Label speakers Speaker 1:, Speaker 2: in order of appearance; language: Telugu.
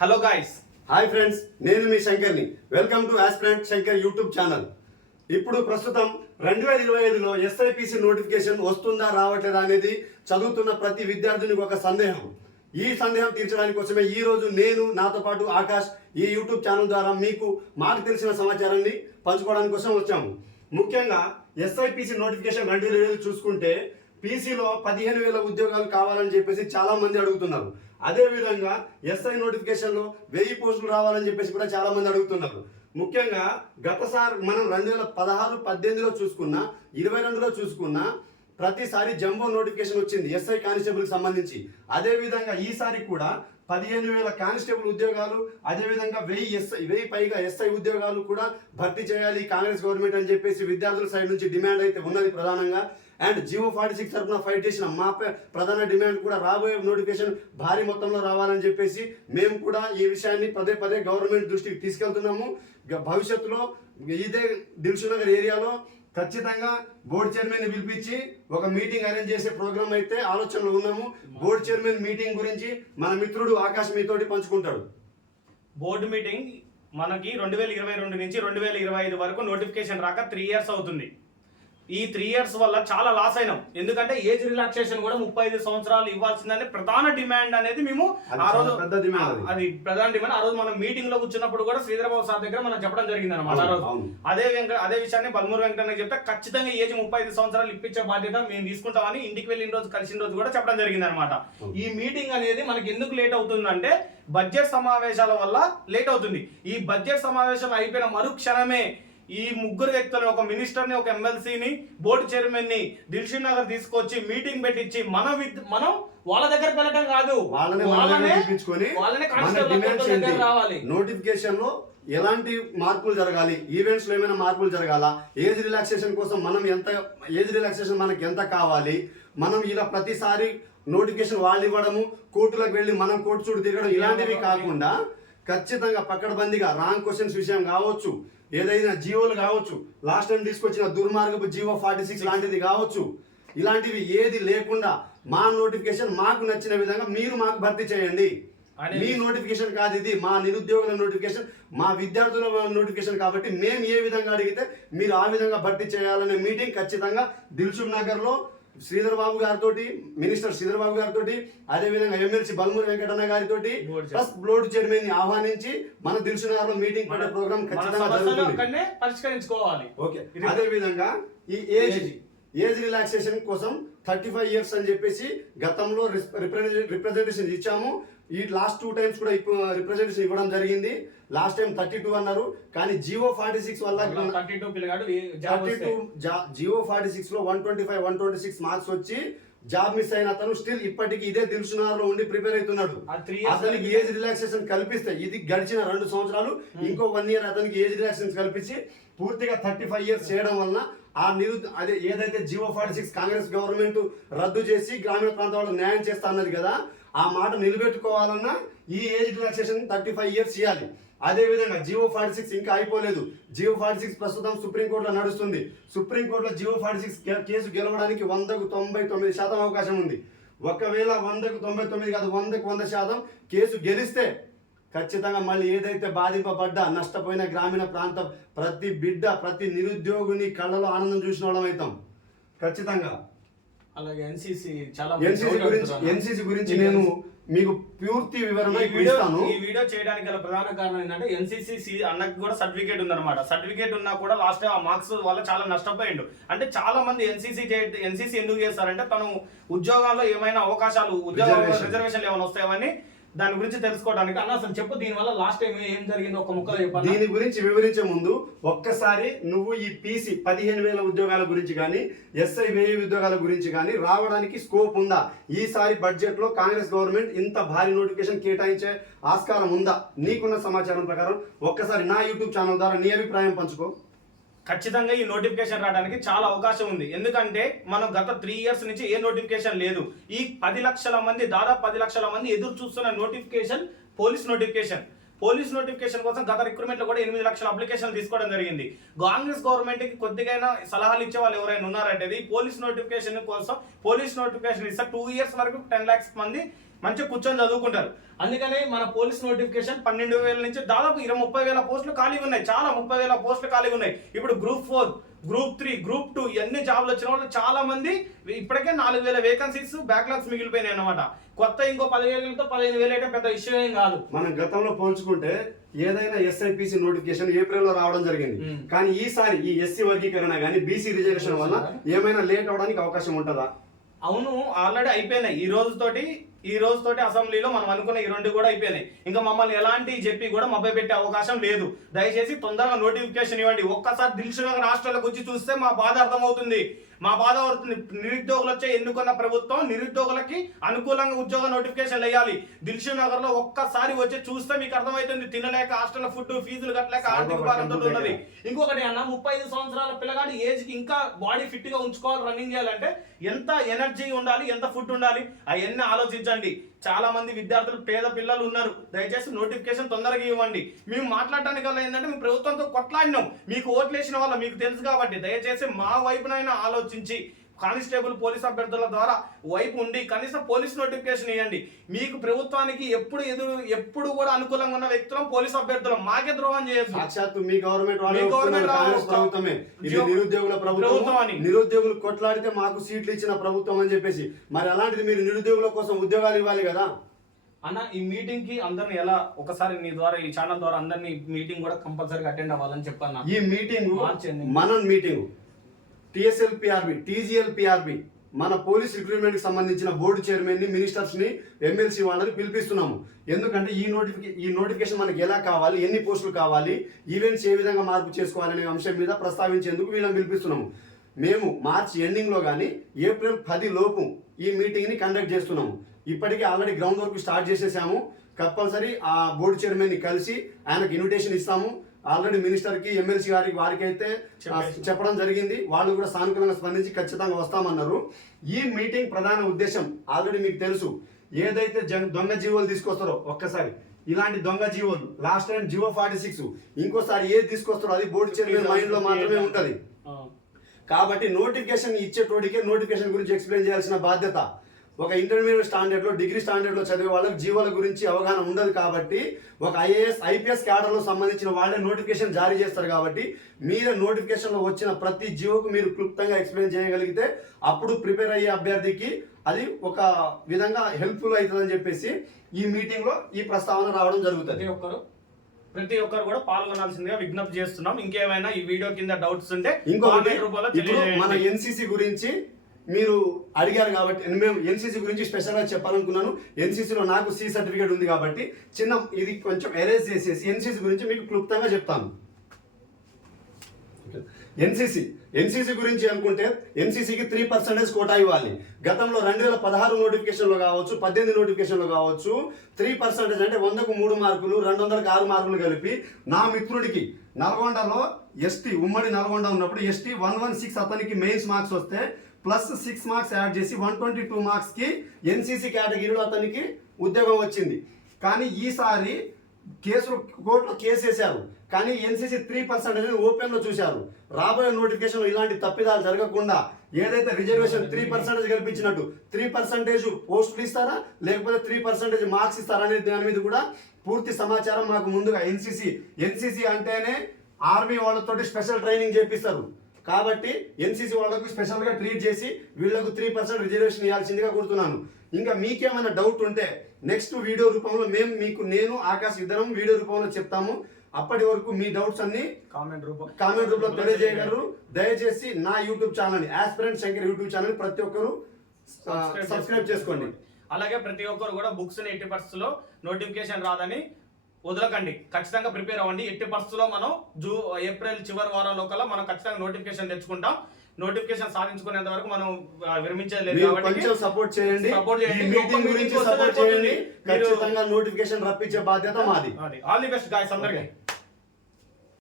Speaker 1: హలో గాయస్
Speaker 2: హాయ్ ఫ్రెండ్స్ నేను మీ శంకర్ని. Welcome to aspirant Shankar YouTube channel ఇప్పుడు ప్రస్తుతం రెండు వేల ఇరవై ఐదులో ఎస్ఐపిసి నోటిఫికేషన్ వస్తుందా రావట్లేదా అనేది చదువుతున్న ప్రతి విద్యార్థినికి ఒక సందేహం. ఈ సందేహం తీర్చడానికి కోసమే ఈ రోజు నేను నాతో పాటు ఆకాష్ ఈ యూట్యూబ్ ఛానల్ ద్వారా మీకు మాకు తెలిసిన సమాచారాన్ని పంచుకోవడానికి కోసం వచ్చాము. ముఖ్యంగా ఎస్ఐపిసి నోటిఫికేషన్ రెండు వేల చూసుకుంటే పీసీలో పదిహేను వేల ఉద్యోగాలు కావాలని చెప్పేసి చాలా మంది అడుగుతున్నారు. అదే విధంగా ఎస్ఐ నోటిఫికేషన్లో వెయ్యి పోస్టులు రావాలని చెప్పేసి కూడా చాలా మంది అడుగుతున్నారు. ముఖ్యంగా గతసారి మనం రెండు వేల పదహారు పద్దెనిమిదిలో చూసుకున్నా ఇరవై రెండులో చూసుకున్నా ప్రతిసారి జంబో నోటిఫికేషన్ వచ్చింది ఎస్ఐ కానిస్టేబుల్ సంబంధించి. అదేవిధంగా ఈసారి కూడా పదిహేను వేల కానిస్టేబుల్ ఉద్యోగాలు అదే విధంగా వెయ్యి ఎస్ఐ వెయ్యి పైగా ఎస్ఐ ఉద్యోగాలు కూడా భర్తీ చేయాలి కాంగ్రెస్ గవర్నమెంట్ అని చెప్పేసి విద్యార్థుల సైడ్ నుంచి డిమాండ్ అయితే ఉన్నది ప్రధానంగా. అండ్ జియో ఫార్టీ సిక్స్ తరఫున ఫైట్ చేసిన మా ప్రధాన డిమాండ్ కూడా రాబోయే నోటిఫికేషన్ భారీ మొత్తంలో రావాలని చెప్పేసి మేము కూడా ఈ విషయాన్ని పదే పదే గవర్నమెంట్ దృష్టికి తీసుకెళ్తున్నాము. భవిష్యత్తులో ఇదే దిల్సు నగర్ ఏరియాలో ఖచ్చితంగా బోర్డు చైర్మన్ పిలిపించి ఒక మీటింగ్ అరేంజ్ చేసే ప్రోగ్రామ్ అయితే ఆలోచనలో ఉన్నాము. బోర్డు చైర్మన్ మీటింగ్ గురించి మన మిత్రుడు ఆకాశ్ మీతోటి పంచుకుంటాడు.
Speaker 1: బోర్డు మీటింగ్ మనకి రెండు వేల ఇరవై రెండు నుంచి రెండు వేల ఇరవై ఐదు వరకు నోటిఫికేషన్ రాక త్రీ ఇయర్స్ అవుతుంది. ఈ త్రీ ఇయర్స్ వల్ల చాలా లాస్ అయినాం. ఎందుకంటే ఏజ్ రిలాక్సేషన్ కూడా ముప్పై ఐదు సంవత్సరాలు ఇవ్వాల్సిందని ప్రధాన డిమాండ్ అనేది మేము ఆ రోజు
Speaker 2: అది.
Speaker 1: ప్రధాన డిమాండ్ ఆ రోజు మనం మీటింగ్లో కూర్చున్నప్పుడు కూడా శ్రీధరబాబు సార్ దగ్గర మనం చెప్పడం జరిగింది అనమాట ఆ రోజు. అదే వెంక అదే విషయాన్ని బల్మూరు వెంకటన్న చెప్తే ఖచ్చితంగా ఏజ్ ముప్పై ఐదు సంవత్సరాలు ఇప్పించే బాధ్యత మేము తీసుకుంటామని ఇంటికి వెళ్ళిన రోజు కలిసిన రోజు కూడా చెప్పడం జరిగింది అనమాట ఈ మీటింగ్ అనేది మనకి ఎందుకు లేట్ అవుతుందంటే బడ్జెట్ సమావేశాల వల్ల లేట్ అవుతుంది. ఈ బడ్జెట్ సమావేశం అయిపోయిన మరుక్షణమే ఈ ముగ్గురు వ్యక్తులు ఒక మినిస్టర్ని ఒక ఎమ్మెల్సీని బోర్డు చైర్మన్ని దిల్షుక్ నగర్ తీసుకొచ్చి మీటింగ్ పెట్టించి మన మనం వాళ్ళ దగ్గర వెళ్ళటం కాదు.
Speaker 2: వాళ్ళని
Speaker 1: రావాలి.
Speaker 2: నోటిఫికేషన్లో ఎలాంటి మార్పులు జరగాలి? ఈవెంట్స్లో ఏమైనా మార్పులు జరగాల? ఏజ్ రిలాక్సేషన్ కోసం మనం ఎంత ఏజ్ రిలాక్సేషన్ మనకి ఎంత కావాలి? మనం ఇలా ప్రతిసారి నోటిఫికేషన్ వాళ్ళు ఇవ్వడము కోర్టులకు వెళ్ళి మనం కోర్టు చుట్టూ తిరగడం ఇలాంటివి కాకుండా ఖచ్చితంగా పక్కడబందిగా రాంగ్ క్వశ్చన్స్ విషయం కావచ్చు. ఏదైనా జీవోలు కావచ్చు. లాస్ట్ టైం తీసుకొచ్చిన దుర్మార్గపు జీవో ఫార్టీ సిక్స్ లాంటిది కావచ్చు. ఇలాంటివి ఏది లేకుండా మా నోటిఫికేషన్ మాకు నచ్చిన విధంగా మీరు మాకు భర్తీ చేయండి. మీ నోటిఫికేషన్ కాదు ఇది. మా నిరుద్యోగుల నోటిఫికేషన్ మా విద్యార్థుల నోటిఫికేషన్ కాబట్టి మేము ఏ విధంగా అడిగితే మీరు ఆ విధంగా భర్తీ చేయాలనే మీటింగ్ ఖచ్చితంగా దిల్సుఖ్ నగర్లో శ్రీధర్ బాబు గారితో మినిస్టర్ శ్రీధర్ బాబు గారితో అదే విధంగా ఎమ్మెల్సీ బల్మూరి వెంకటన్న గారితో ప్లస్ బోర్డు చైర్మన్ని ఆహ్వానించి మన దిల్సుఖ్ నగర్లో మీటింగ్ పెట్టే ప్రోగ్రామ్ ఖచ్చితంగా జరుగుతుంది.
Speaker 1: పరిష్కరించుకోవాలి.
Speaker 2: ఓకే. అదే విధంగా ఈ ఏజ్.
Speaker 1: ఏజ్.
Speaker 2: రిలాక్సేషన్ కోసం థర్టీ ఫైవ్ ఇయర్స్ అని చెప్పేసి గతంలో రిప్రజెంటేషన్ ఇచ్చాము. ఈ లాస్ట్ టూ టైమ్స్ కూడా రిప్రజెంటేషన్ ఇవ్వడం జరిగింది. లాస్ట్ టైం థర్టీ టూ అన్నారు. కానీ జియో ఫార్టీ సిక్స్ వల్ల
Speaker 1: థర్టీ టూ
Speaker 2: జియో ఫార్టీ సిక్స్లో one twenty five one twenty six marks వచ్చి జాబ్ మిస్ అయిన అతను స్టిల్ ఇప్పటికి ఇదే దిల్సునార్లో ఉండి ప్రిపేర్ అవుతున్నాడు. అతనికి ఏజ్ రిలాక్సేషన్ కల్పిస్తే ఇది గడిచిన రెండు సంవత్సరాలు ఇంకో వన్ ఇయర్ అతనికి ఏజ్ రిలాక్సేషన్ కల్పించి పూర్తిగా థర్టీ ఫైవ్ ఇయర్స్ చేయడం వలన ఆ నిరు అదే ఏదైతే GO forty six Congress government రద్దు చేసి గ్రామీణ ప్రాంత వాళ్ళకి న్యాయం చేస్తా అన్నది కదా ఆ మాట నిలబెట్టుకోవాలన్నా ఈ age relaxation thirty five years చేయాలి అదే విధంగా జియో ఫార్టీ సిక్స్ ఇంకా అయిపోలేదు. జియో ఫార్టీ సిక్స్ ప్రస్తుతం సుప్రీంకోర్టులో నడుస్తుంది. సుప్రీంకోర్టులో జియో ఫార్టీ సిక్స్ కేసు గెలవడానికి వందకు తొంభై తొమ్మిది శాతం అవకాశం ఉంది. ఒకవేళ వందకు తొంభై తొమ్మిది కాదు వందకు వంద శాతం కేసు గెలిస్తే ఖచ్చితంగా మళ్ళీ ఏదైతే బాధింపబడ్డా నష్టపోయిన గ్రామీణ ప్రాంతం ప్రతి బిడ్డ ప్రతి నిరుద్యోగుని కళ్ళలో ఆనందం చూసిన వాళ్ళం అవుతాం. ఖచ్చితంగా.
Speaker 1: అలాగే ఎన్సీసీ చాలా
Speaker 2: ఎన్సీసీ గురించి ఎన్సీసీ గురించి నేను మీకు పూర్తి వివరణ
Speaker 1: ఈ
Speaker 2: ఇప్పుడు
Speaker 1: వీడియో
Speaker 2: ఇస్తాను.
Speaker 1: ఈ వీడియో చేయడానికి గల ప్రధాన కారణం ఏంటంటే ఎన్సీసీ అన్నకి కూడా సర్టిఫికేట్ ఉందన్నమాట. సర్టిఫికేట్ ఉన్నా కూడా లాస్ట్ ఆ మార్క్స్ వల్ల చాలా నష్టపోయిండు. అంటే చాలా మంది ఎన్సీసీ ఎన్సీసీ ఎందుకు చేస్తారంటే తను ఉద్యోగాల్లో ఏమైనా అవకాశాలు ఉద్యోగ
Speaker 2: Reservation.
Speaker 1: రిజర్వేషన్లు ఏమైనా వస్తాయని దాని గురించి తెలుసుకోవడానికి అన్న అసలు చెప్పు దీని వల్ల లాస్ట్ టైం ఏం జరిగిందో ఒక ముక్కలో చెప్పాలి
Speaker 2: దీని గురించి వివరించే ముందు ఒక్కసారి నువ్వు ఈ పీసీ పదిహేను వేల ఉద్యోగాల గురించి కానీ ఎస్ఐ వెయ్యి ఉద్యోగాల గురించి కానీ రావడానికి స్కోప్ ఉందా? ఈసారి బడ్జెట్లో కాంగ్రెస్ గవర్నమెంట్ ఇంత భారీ నోటిఫికేషన్ కేటాయించే ఆస్కారం ఉందా? నీకున్న సమాచారం ప్రకారం ఒక్కసారి నా యూట్యూబ్ ఛానల్ ద్వారా నీ అభిప్రాయం పంచుకో.
Speaker 1: ఖచ్చితంగా ఈ నోటిఫికేషన్ రావడానికి చాలా అవకాశం ఉంది. ఎందుకంటే మనం గత త్రీ ఇయర్స్ నుంచి ఏ నోటిఫికేషన్ లేదు. ఈ పది లక్షల మంది దాదాపు పది లక్షల మంది ఎదురు చూస్తున్న notification police notification. Police notification కోసం గత రిక్రూట్మెంట్లో కూడా ఎనిమిది లక్షల అప్లికేషన్ తీసుకోవడం జరిగింది. కాంగ్రెస్ గవర్నమెంట్కి కొద్దిగైనా సలహాలు ఇచ్చే వాళ్ళు ఎవరైనా ఉన్నారంటే పోలీస్ నోటిఫికేషన్ కోసం పోలీస్ నోటిఫికేషన్ ఇస్తే టూ ఇయర్స్ వరకు టెన్ లాక్స్ మంది మంచిగా కూర్చొని చదువుకుంటారు. అందుకనే మన పోలీస్ నోటిఫికేషన్ పన్నెండు వేల నుంచి దాదాపు ఇరవై ముప్పై వేల పోస్టులు ఖాళీగా ఉన్నాయి. చాలా ముప్పై వేల పోస్టులు ఖాళీగా ఉన్నాయి. ఇప్పుడు group four group three group two ఇవన్నీ జాబ్లు వచ్చిన వాళ్ళు చాలా మంది ఇప్పటికే నాలుగు వేల వేకెన్సీస్ బ్యాక్లాగ్స్ మిగిలిపోయినాయి అనమాట కొత్త ఇంకో పదివేలతో పదిహేను వేలు అయితే పెద్ద ఇష్యూ ఏం కాదు.
Speaker 2: మనం గతంలో పోల్చుకుంటే ఏదైనా ఎస్ఐపిసి నోటిఫికేషన్ ఏప్రిల్లో రావడం జరిగింది. కానీ ఈసారి ఈ ఎస్సీ వర్గీకరణ కానీ బీసీ రిజర్వేషన్ వల్ల ఏమైనా లేట్ అవడానికి అవకాశం ఉంటుందా?
Speaker 1: అవును ఆల్రెడీ అయిపోయినాయి. ఈ రోజుతోటి ఈ రోజుతోటి అసెంబ్లీలో మనం అనుకున్న ఈ రెండు కూడా అయిపోయినాయి. ఇంకా మమ్మల్ని ఎలాంటి చెప్పి కూడా మభ్య పెట్టే అవకాశం లేదు. దయచేసి తొందరగా నోటిఫికేషన్ ఇవ్వండి. ఒక్కసారి దిల్సునగర్ రాష్ట్రాలకు వచ్చి చూస్తే మా బాధ అర్థమవుతుంది. మా బాధ అవుతుంది నిరుద్యోగులు వచ్చే ఎన్నుకున్న ప్రభుత్వం నిరుద్యోగులకి అనుకూలంగా ఉద్యోగ నోటిఫికేషన్ వేయాలి. దిల్సు నగర్లో ఒక్కసారి వచ్చి చూస్తే మీకు అర్థమవుతుంది. తినలేక హాస్టల్ ఫుడ్ ఫీజులు కట్టలేక ఆర్థిక భారంతో ఉన్నది. ఇంకొకటి అన్న ముప్పై ఐదు సంవత్సరాల పిల్లగాడి ఏజ్కి ఇంకా బాడీ ఫిట్గా ఉంచుకోవాలి రన్నింగ్ చేయాలంటే ఎంత ఎనర్జీ ఉండాలి ఎంత ఫుడ్ ఉండాలి అవన్నీ ఆలోచించండి. చాలా మంది విద్యార్థులు పేద పిల్లలు ఉన్నారు. దయచేసి నోటిఫికేషన్ తొందరగా ఇవ్వండి. మేము మాట్లాడటానికి వల్ల ఏంటంటే మేము ప్రభుత్వంతో కొట్లాడినాం. మీకు ఓట్లు వేసిన వల్ల మీకు తెలుసు కాబట్టి దయచేసి మా వైపునైనా ఆలోచించి కానిస్టేబుల్ పోలీస్ అభ్యర్థుల ద్వారా వైపు ఉండి కనీసం పోలీస్ నోటిఫికేషన్ ఇవ్వండి మీకు ప్రభుత్వానికి ఎప్పుడు ఎదురు ఎప్పుడు కూడా అనుకూలంగా ఉన్న వ్యక్తులం పోలీస్ అభ్యర్థులం. మాకే ద్రోహం చేయొచ్చు
Speaker 2: సాక్షాత్తు మీ గవర్నమెంట్
Speaker 1: మీ
Speaker 2: ప్రభుత్వమే. ఇది నిరుద్యోగుల
Speaker 1: ప్రభుత్వం అని.
Speaker 2: నిరుద్యోగులు కొట్లాడితే మాకు సీట్లు ఇచ్చిన ప్రభుత్వం అని చెప్పేసి. మరి అలాంటిది మీరు నిరుద్యోగుల కోసం ఉద్యోగాలు ఇవ్వాలి కదా?
Speaker 1: అన్న ఈ మీటింగ్కి అందరిని ఎలా ఒకసారి నీ ద్వారా ఈ ఛానల్ ద్వారా అందరినీ మీటింగ్ కూడా కంపల్సరీగా అటెండ్ అవ్వాలని చెప్పాను
Speaker 2: ఈ మీటింగ్
Speaker 1: మార్చ్ ఎనిమిది.
Speaker 2: మనం మీటింగ్. టిఎస్ఎల్ టీజీఎల్పిఆర్బి మన పోలీస్ రిక్రూట్మెంట్కి సంబంధించిన బోర్డు చైర్మన్ని మినిస్టర్స్ని ఎమ్మెల్సీ వాళ్ళని పిలిపిస్తున్నాము. ఎందుకంటే ఈ నోటిఫికే ఈ నోటిఫికేషన్ మనకి ఎలా కావాలి ఎన్ని పోస్టులు కావాలి ఈవెంట్స్ ఏ విధంగా మార్పు చేసుకోవాలనే అంశం మీద ప్రస్తావించేందుకు వీళ్ళని పిలిపిస్తున్నాము. మేము మార్చ్ ఎండింగ్లో కానీ ఏప్రిల్ పది లోపు ఈ మీటింగ్ని కండక్ట్ చేస్తున్నాము. ఇప్పటికే ఆల్రెడీ గ్రౌండ్ వర్క్ స్టార్ట్ చేసేసాము. కంపల్సరీ ఆ బోర్డు చైర్మన్ని కలిసి ఆయనకు ఇన్విటేషన్ ఇస్తాము. ఆల్రెడీ మినిస్టర్కి ఎమ్మెల్సీ గారికి వారికి అయితే చెప్పడం జరిగింది. వాళ్ళు కూడా సానుకూలంగా స్పందించి ఖచ్చితంగా వస్తామన్నారు. ఈ మీటింగ్ ప్రధాన ఉద్దేశం ఆల్రెడీ మీకు తెలుసు. ఏదైతే దొంగ జీవోలు తీసుకొస్తారో ఒక్కసారి ఇలాంటి దొంగ జీవోలు last time GO forty six ఇంకోసారి ఏది తీసుకొస్తారో అది బోర్డు చైర్మన్ మైండ్లో మాత్రమే ఉంటది. కాబట్టి నోటిఫికేషన్ ఇచ్చేటోడికే నోటిఫికేషన్ గురించి ఎక్స్ప్లెయిన్ చేయాల్సిన బాధ్యత. ఒక ఇంటర్మీడియట్ స్టాండర్డ్లో డిగ్రీ స్టాండర్డ్లో చదివే వాళ్ళకి జీవోల గురించి అవగాహన ఉండదు కాబట్టి ఒక ఐఏఎస్ ఐపీఎస్ క్యాడర్లో సంబంధించిన వాళ్ళే నోటిఫికేషన్ జారీ చేస్తారు కాబట్టి మీరే నోటిఫికేషన్లో వచ్చిన ప్రతి జీవోకు మీరు క్లుప్తంగా ఎక్స్ప్లెయిన్ చేయగలిగితే అప్పుడు ప్రిపేర్ అయ్యే అభ్యర్థికి అది ఒక విధంగా హెల్ప్ఫుల్ అవుతుందని చెప్పేసి ఈ మీటింగ్లో ఈ ప్రస్తావన రావడం జరుగుతుంది.
Speaker 1: ప్రతి ఒక్కరు ప్రతి ఒక్కరు కూడా పాల్గొనాల్సిందిగా విజ్ఞప్తి చేస్తున్నాం. ఇంకేమైనా ఈ వీడియో కింద డౌట్స్ ఉంటే రూపంలో
Speaker 2: ఇప్పుడు మన ఎన్సీసీ గురించి మీరు అడిగారు కాబట్టి మేము ఎన్సీసీ గురించి స్పెషల్గా చెప్పాలనుకున్నాను. ఎన్సీసీలో నాకు సి సర్టిఫికేట్ ఉంది కాబట్టి చిన్న ఇది కొంచెం ఎరేజ్ చేసేసి ఎన్సీసీ గురించి మీకు క్లుప్తంగా చెప్తాను. ఎన్సీసీ ఎన్సీసీ గురించి అనుకుంటే ఎన్సీసీకి త్రీ పర్సెంటేజ్ కోటా ఇవ్వాలి. గతంలో రెండు వేల పదహారు నోటిఫికేషన్లో కావచ్చు పద్దెనిమిది నోటిఫికేషన్లో కావచ్చు త్రీ పర్సెంటేజ్ అంటే వందకు మూడు మార్కులు రెండు వందలకు ఆరు మార్కులు కలిపి నా మిత్రుడికి నల్గొండలో ఎస్టీ ఉమ్మడి నల్గొండ ఉన్నప్పుడు ఎస్టీ వన్ వన్ సిక్స్ అతనికి మెయిన్స్ మార్క్స్ వస్తే ప్లస్ సిక్స్ మార్క్స్ యాడ్ చేసి వన్ ట్వంటీ టూ మార్క్స్కి ఎన్సీసీ కేటగిరీలో అతనికి ఉద్యోగం వచ్చింది. కానీ ఈసారి కేసు కోర్టులో కేసు వేశారు. కానీ ఎన్సీసీ త్రీ పర్సెంటేజ్ అనేది ఓపెన్లో చూశారు. రాబోయే నోటిఫికేషన్ ఇలాంటి తప్పిదాలు జరగకుండా ఏదైతే రిజర్వేషన్ త్రీ పర్సెంటేజ్ కల్పించినట్టు త్రీ పర్సెంటేజ్ పోస్టులు ఇస్తారా? లేకపోతే త్రీ పర్సెంటేజ్ మార్క్స్ ఇస్తారా అనే దాని మీద కూడా పూర్తి సమాచారం మాకు ముందుగా ఎన్సీసీ ఎన్సీసీ అంటేనే ఆర్మీ వాళ్ళతోటి స్పెషల్ ట్రైనింగ్ చేపిస్తారు. కాబట్టి ఎన్సీసీ వాళ్ళకు స్పెషల్గా ట్రీట్ చేసి వీళ్ళకు త్రీ పర్సెంట్ రిజర్వేషన్ ఇవ్వాల్సిందిగా కోరుతున్నాను. ఇంకా మీకేమైనా డౌట్ ఉంటే నెక్స్ట్ వీడియో రూపంలో మేము మీకు నేను ఆకాశ్ ఇద్దరం వీడియో రూపంలో చెప్తాము. అప్పటి వరకు మీ డౌట్స్ అన్ని
Speaker 1: కామెంట్ రూపం
Speaker 2: కామెంట్ రూపంలో తెలియజేయగలరు. దయచేసి నా YouTube channel aspirant Shankar YouTube channel ప్రతి ఒక్కరు సబ్స్క్రైబ్ చేసుకోండి.
Speaker 1: అలాగే ప్రతి ఒక్కరు కూడా బుక్స్ ఎట్టి పరిస్థితుల్లో నోటిఫికేషన్ రాదని వదలకండి. ఖచ్చితంగా ప్రిపేర్ అవ్వండి. ఎట్టి పరిస్థితుల్లో మనం జూ ఏప్రిల్ చివరి వారం లోకల్లా మనం ఖచ్చితంగా నోటిఫికేషన్ తెచ్చుకుంటాం. నోటిఫికేషన్ సాధించుకునేంత వరకు మనం ఆ, విరమించేది లేదు
Speaker 2: మీరు
Speaker 1: కాబట్టి
Speaker 2: కొంచెం సపోర్ట్ చేయండి.
Speaker 1: Support చేయండి.
Speaker 2: మీటింగ్ గురించి సపోర్ట్. చేయండి. ఖచ్చితంగా నోటిఫికేషన్ రప్పించే బాధ్యత మాది.
Speaker 1: ఆల్ ది బెస్ట్ గాయస్ అందరికీ.